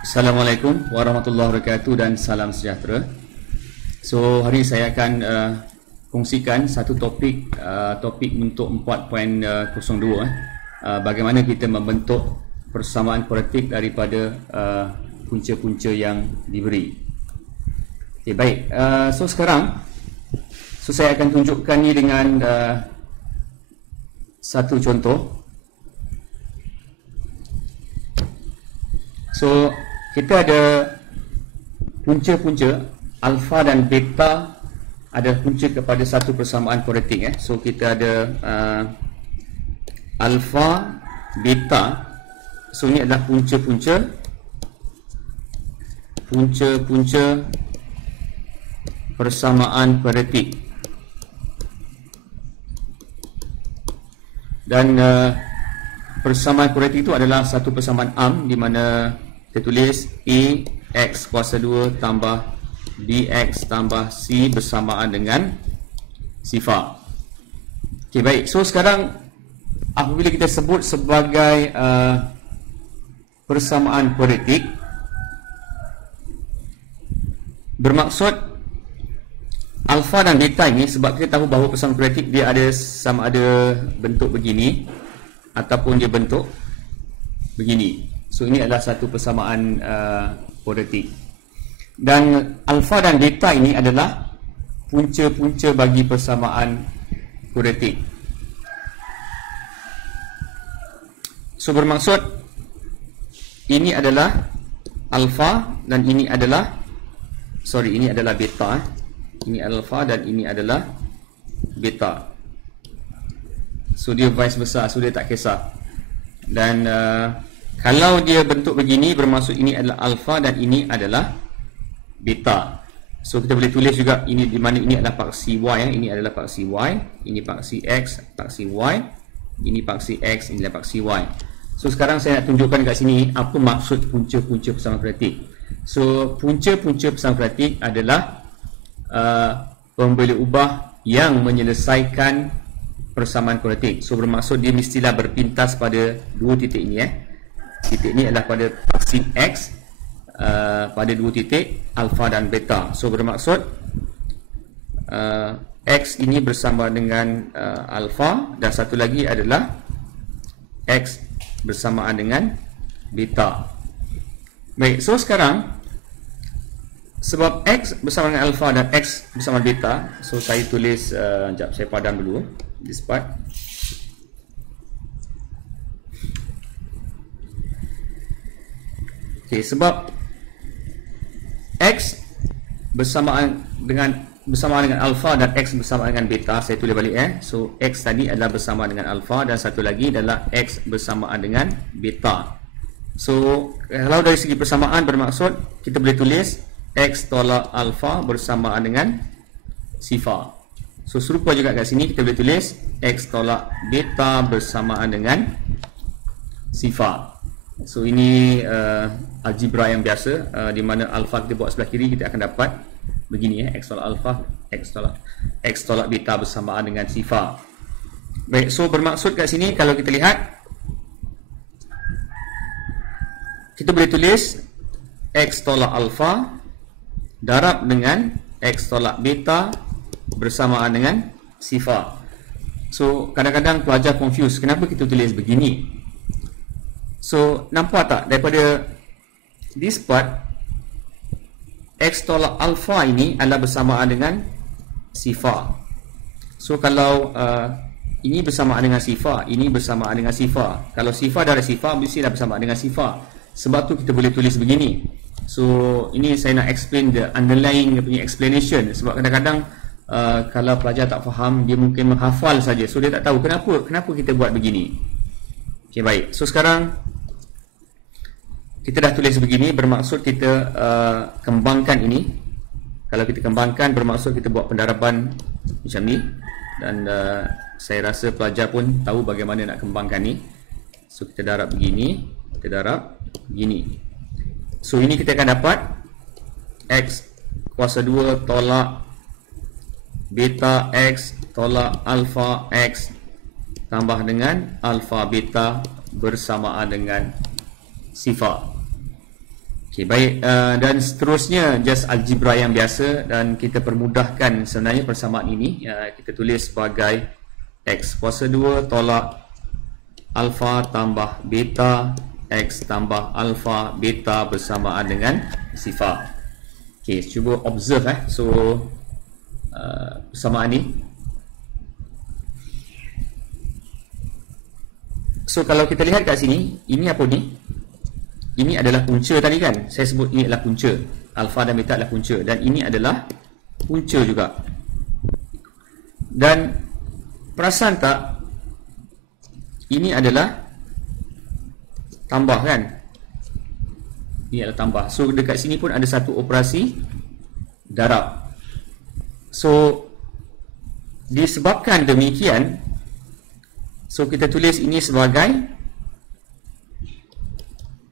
Assalamualaikum warahmatullahi wabarakatuh dan salam sejahtera. So hari ini saya akan kongsikan satu topik untuk 4.02 bagaimana kita membentuk persamaan kuadratik daripada punca-punca yang diberi. Okay, baik. So sekarang saya akan tunjukkan ni dengan satu contoh. So kita ada punca-punca alfa dan beta ada punca kepada satu persamaan kuadratik. So kita ada alfa, beta. So ini adalah punca-punca persamaan kuadratik. Dan persamaan kuadratik itu adalah satu persamaan am di mana kita tulis A X kuasa 2 tambah BX tambah C bersamaan dengan sifar. Okey, baik. So sekarang apabila kita sebut sebagai persamaan kuadratik, bermaksud alfa dan beta ini, sebab kita tahu bahawa persamaan kuadratik dia ada sama ada bentuk begini ataupun dia bentuk begini. So ini adalah satu persamaan kuadratik. Dan alfa dan beta ini adalah punca-punca bagi persamaan kuadratik. So bermaksud ini adalah alfa dan ini adalah beta. Ini alfa dan ini adalah beta. So dia vice versa, so dia tak kisah. Dan kalau dia bentuk begini, bermaksud ini adalah alfa dan ini adalah beta. So kita boleh tulis juga ini di mana ini adalah paksi y, ini adalah paksi y, ini paksi x, paksi y, ini paksi x, ini adalah paksi y. So sekarang saya nak tunjukkan kat sini apa maksud punca-punca persamaan kuadratik. So punca-punca persamaan kuadratik adalah pemboleh ubah yang menyelesaikan persamaan kuadratik. So bermaksud dia mestilah berpintas pada dua titik ini. Titik ni adalah pada paksi X pada dua titik alfa dan beta. So bermaksud X ini bersama dengan alfa dan satu lagi adalah X bersamaan dengan beta. Baik, so sekarang sebab X bersama dengan alfa dan X bersama beta, so saya tulis sekejap, saya padam dulu this part. Okay, sebab X bersamaan dengan alfa dan X bersama dengan beta, saya tulis balik So X tadi adalah bersama dengan alfa dan satu lagi adalah X bersamaan dengan beta. So kalau dari segi persamaan bermaksud kita boleh tulis X tolak alfa bersamaan dengan sifar. So serupa juga kat sini kita boleh tulis X tolak beta bersamaan dengan sifar. So ini algebra yang biasa di mana alfa kita buat sebelah kiri, kita akan dapat begini X tolak alfa, X tolak beta bersamaan dengan sifar. Baik, so bermaksud kat sini kalau kita lihat, kita boleh tulis X tolak alfa darab dengan X tolak beta bersamaan dengan sifar. So kadang-kadang pelajar confuse, kenapa kita tulis begini? So nampak tak daripada this part, X tolak alfa ini adalah bersamaan dengan sifar. So kalau ini bersamaan dengan sifar, ini bersamaan dengan sifar. Kalau sifar darab sifar, mestilah bersamaan dengan sifar. Sebab tu kita boleh tulis begini. So ini saya nak explain the underlying punya explanation. Sebab kadang-kadang kalau pelajar tak faham, dia mungkin menghafal saja, so dia tak tahu kenapa kita buat begini. Okay, baik. So sekarang kita dah tulis begini, bermaksud kita kembangkan ini. Kalau kita kembangkan, bermaksud kita buat pendaraban macam ni. Dan saya rasa pelajar pun tahu bagaimana nak kembangkan ni. So kita darab begini, kita darab begini. So ini kita akan dapat X kuasa 2 tolak beta X tolak alfa X tambah dengan alfa beta bersamaan dengan sifar. Ok, Okey, baik, dan seterusnya just algebra yang biasa, dan kita permudahkan sebenarnya persamaan ini. Kita tulis sebagai X kuasa 2 tolak alfa tambah beta X tambah alfa beta bersamaan dengan sifar. Okey, cuba observe so persamaan ni. So kalau kita lihat kat sini, ini apa ni? Ini adalah punca tadi kan? Saya sebut ini adalah punca. Alfa dan beta adalah punca, dan ini adalah punca juga. Dan perasan tak, ini adalah tambah kan? Ini adalah tambah. So dekat sini pun ada satu operasi darab. So disebabkan demikian, so kita tulis ini sebagai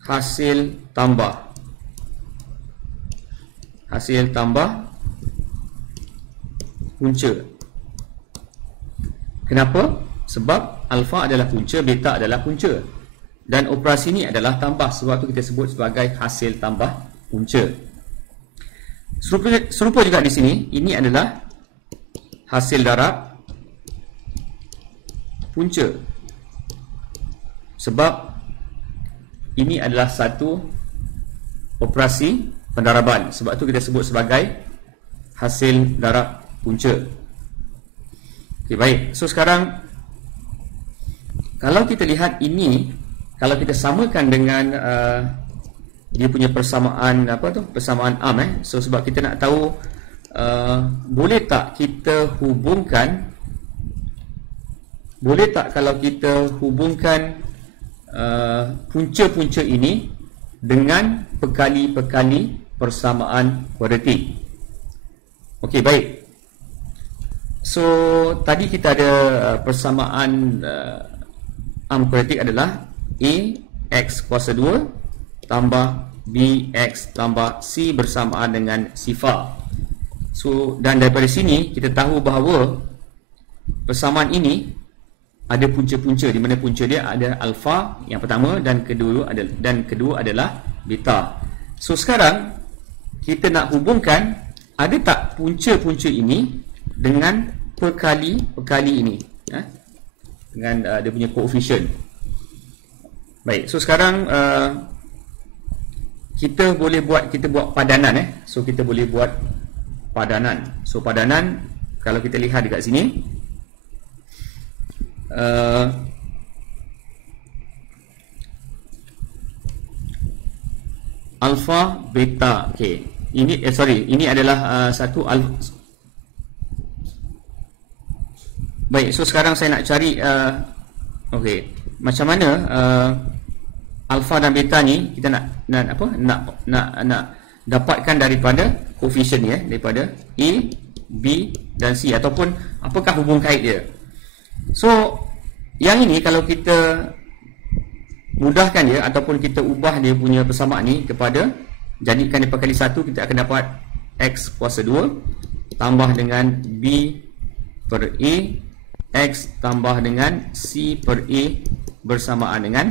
hasil tambah. Hasil tambah punca. Kenapa? Sebab alfa adalah punca, beta adalah punca, dan operasi ini adalah tambah, sebab itu kita sebut sebagai hasil tambah punca. Serupa juga di sini, ini adalah hasil darab punca, sebab ini adalah satu operasi pendaraban, sebab itu kita sebut sebagai hasil darab punca. Okey, baik. So sekarang kalau kita lihat ini, kalau kita samakan dengan dia punya persamaan persamaan arm so sebab kita nak tahu boleh tak kita hubungkan, boleh tak kalau kita hubungkan punca-punca ini dengan pekali-pekali persamaan kuadratik. Okey, baik. So tadi kita ada persamaan arm kuadratik adalah A X kuasa 2 tambah B X tambah C bersamaan dengan sifar. So dan daripada sini kita tahu bahawa persamaan ini ada punca-punca, di mana punca dia ada alfa yang pertama, dan kedua adalah beta. So sekarang kita nak hubungkan, ada tak punca-punca ini dengan pekali-pekali ini, dengan dia punya koefisien. Baik, so sekarang kita buat padanan. So kita boleh buat padanan. So padanan, kalau kita lihat dekat sini, alfa beta. Okey, ini ini adalah satu alfa. Baik, so sekarang saya nak cari okey, macam mana alfa dan beta ni kita nak dapatkan daripada koefisien ni, daripada A, B dan C, ataupun apakah hubung kait dia. So yang ini kalau kita mudahkan dia, ataupun kita ubah dia punya persamaan ni kepada, jadikan dia kali 1, kita akan dapat X kuasa 2 tambah dengan B per A X tambah dengan C per A bersamaan dengan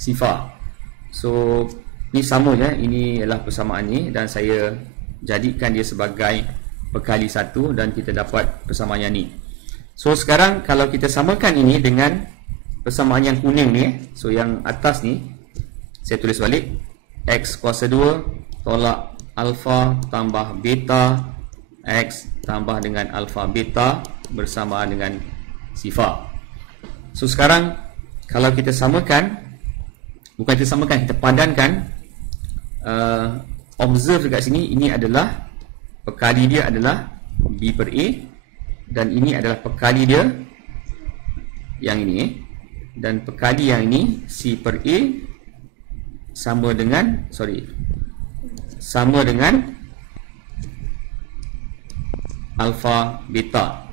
sifar. So ni sama je, ini adalah persamaan ni, dan saya jadikan dia sebagai perkali 1 dan kita dapat persamaan yang ni. So sekarang kalau kita samakan ini dengan persamaan yang kuning ni, so yang atas ni saya tulis balik, X kuasa 2 tolak alfa tambah beta X tambah dengan alfa beta bersamaan dengan sifar. So sekarang kalau kita samakan, bukan kita samakan, kita padankan, observe dekat sini, ini adalah perkali dia adalah B per A, dan ini adalah perkali dia yang ini, dan perkali yang ini C per A sama dengan alfa beta.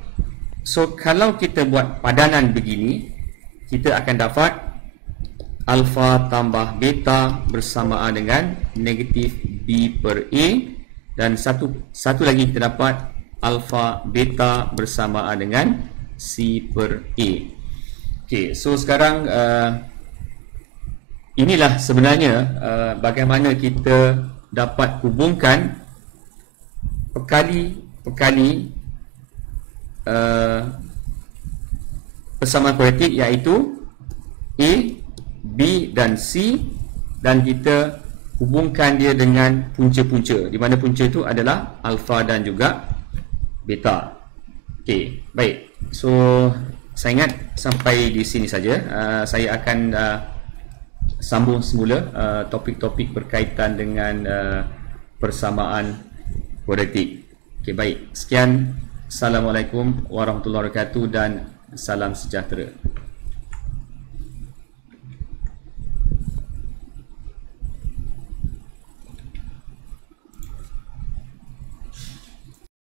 So kalau kita buat padanan begini, kita akan dapat alfa tambah beta bersamaan dengan negatif B per A, dan satu lagi kita dapat alfa beta bersamaan dengan C per A. Okey, so sekarang inilah sebenarnya bagaimana kita dapat hubungkan perkali persamaan kuadratik, iaitu A, B dan C, dan kita hubungkan dia dengan punca-punca, di mana punca itu adalah alfa dan juga beta. Okey, baik. So saya ingat sampai di sini saja. Saya akan sambung semula topik-topik berkaitan dengan persamaan kuadratik. Okey, baik. Sekian. Assalamualaikum warahmatullahi wabarakatuh dan salam sejahtera.